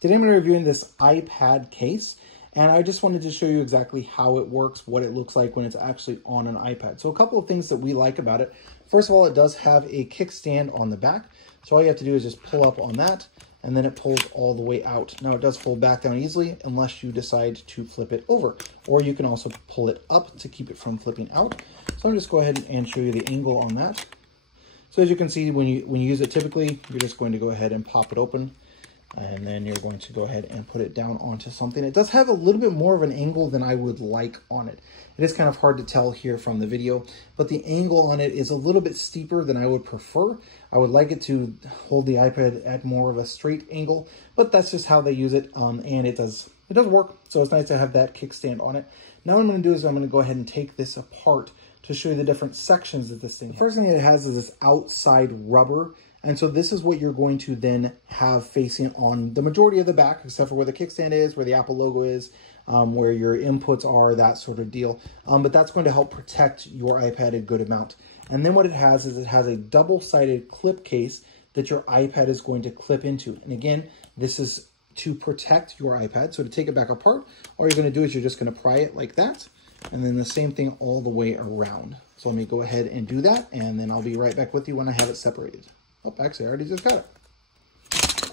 Today I'm going to be reviewing this iPad case, and I just wanted to show you exactly how it works, what it looks like when it's actually on an iPad. So a couple of things that we like about it. First of all, it does have a kickstand on the back. So all you have to do is just pull up on that, and then it pulls all the way out. Now it does fold back down easily unless you decide to flip it over, or you can also pull it up to keep it from flipping out. So I'm just go ahead and show you the angle on that. So as you can see, when you use it typically, you're just going to go ahead and pop it open, and then you're going to go ahead and put it down onto something. It does have a little bit more of an angle than I would like on it. It is kind of hard to tell here from the video, but the angle on it is a little bit steeper than I would prefer. I would like it to hold the iPad at more of a straight angle, but that's just how they use it, and it does work. So it's nice to have that kickstand on it. Now what I'm going to do is I'm going to go ahead and take this apart to show you the different sections that this thing has. The first thing it has is this outside rubber. And so this is what you're going to then have facing on the majority of the back, except for where the kickstand is, where the Apple logo is, where your inputs are, that sort of deal. But that's going to help protect your iPad a good amount. And then what it has is it has a double-sided clip case that your iPad is going to clip into. And again, this is to protect your iPad. So to take it back apart, all you're going to do is you're just going to pry it like that. And then the same thing all the way around. So let me go ahead and do that, and then I'll be right back with you when I have it separated. Oh, actually, I already just got it.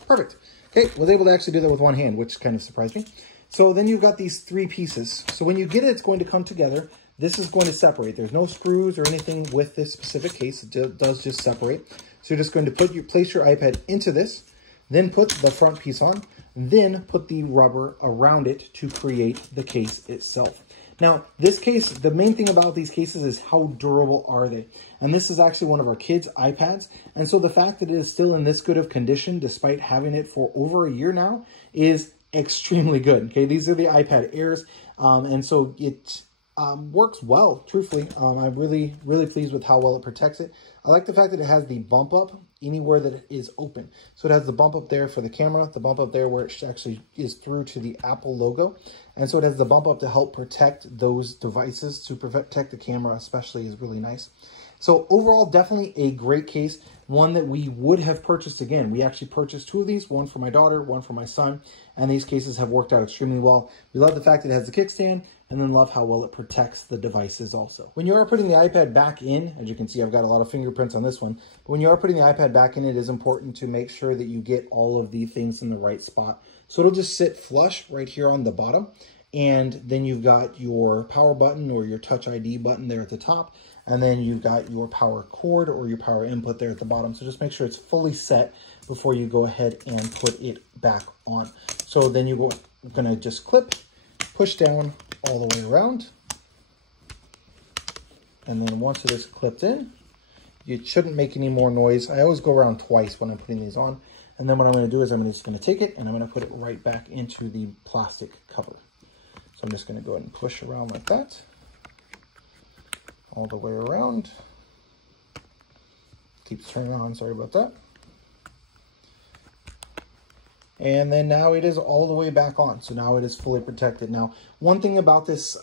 Perfect. Okay, was able to actually do that with one hand, which kind of surprised me. So then you've got these three pieces. So when you get it, it's going to come together. This is going to separate. There's no screws or anything with this specific case. It does just separate. So you're just going to place your iPad into this, then put the front piece on, then put the rubber around it to create the case itself. Now, this case, the main thing about these cases is how durable are they? And this is actually one of our kids' iPads. And so the fact that it is still in this good of condition, despite having it for over a year now, is extremely good. Okay, these are the iPad Airs. And so it works well, truthfully. I'm really, really pleased with how well it protects it. I like the fact that it has the bump up anywhere that it is open. So it has the bump up there for the camera, the bump up there where it actually is through to the Apple logo. And so it has the bump up to help protect those devices, to protect the camera especially, is really nice. So overall, definitely a great case, one that we would have purchased again. We actually purchased two of these, one for my daughter, one for my son, and these cases have worked out extremely well. We love the fact that it has the kickstand, and then love how well it protects the devices also. When you are putting the iPad back in, as you can see, I've got a lot of fingerprints on this one, but when you are putting the iPad back in, it is important to make sure that you get all of the things in the right spot. So it'll just sit flush right here on the bottom, and then you've got your power button or your Touch ID button there at the top, and then you've got your power cord or your power input there at the bottom. So just make sure it's fully set before you go ahead and put it back on. So then you're going to just clip, push down all the way around, and then once it is clipped in, it shouldn't make any more noise. I always go around twice when I'm putting these on, and then what I'm going to do is I'm just going to take it and I'm going to put it right back into the plastic cover. So I'm just going to go ahead and push around like that, all the way around. Keeps turning on, sorry about that. And then now it is all the way back on. So now it is fully protected. Now, one thing about this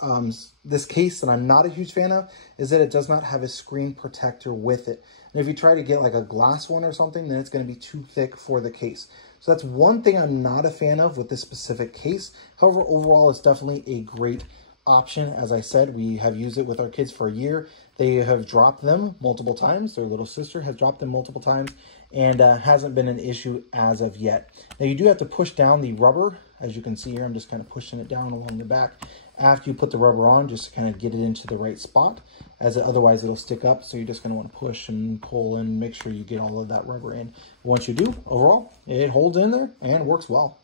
this case that I'm not a huge fan of is that it does not have a screen protector with it. And if you try to get like a glass one or something, then it's going to be too thick for the case. So that's one thing I'm not a fan of with this specific case. However, overall, it's definitely a great option. As I said, we have used it with our kids for a year. They have dropped them multiple times. Their little sister has dropped them multiple times, and hasn't been an issue as of yet. Now you do have to push down the rubber. As you can see here, I'm just kind of pushing it down along the back. After you put the rubber on, just to kind of get it into the right spot, as otherwise it'll stick up. So you're just going to want to push and pull and make sure you get all of that rubber in. Once you do, overall, it holds in there and works well.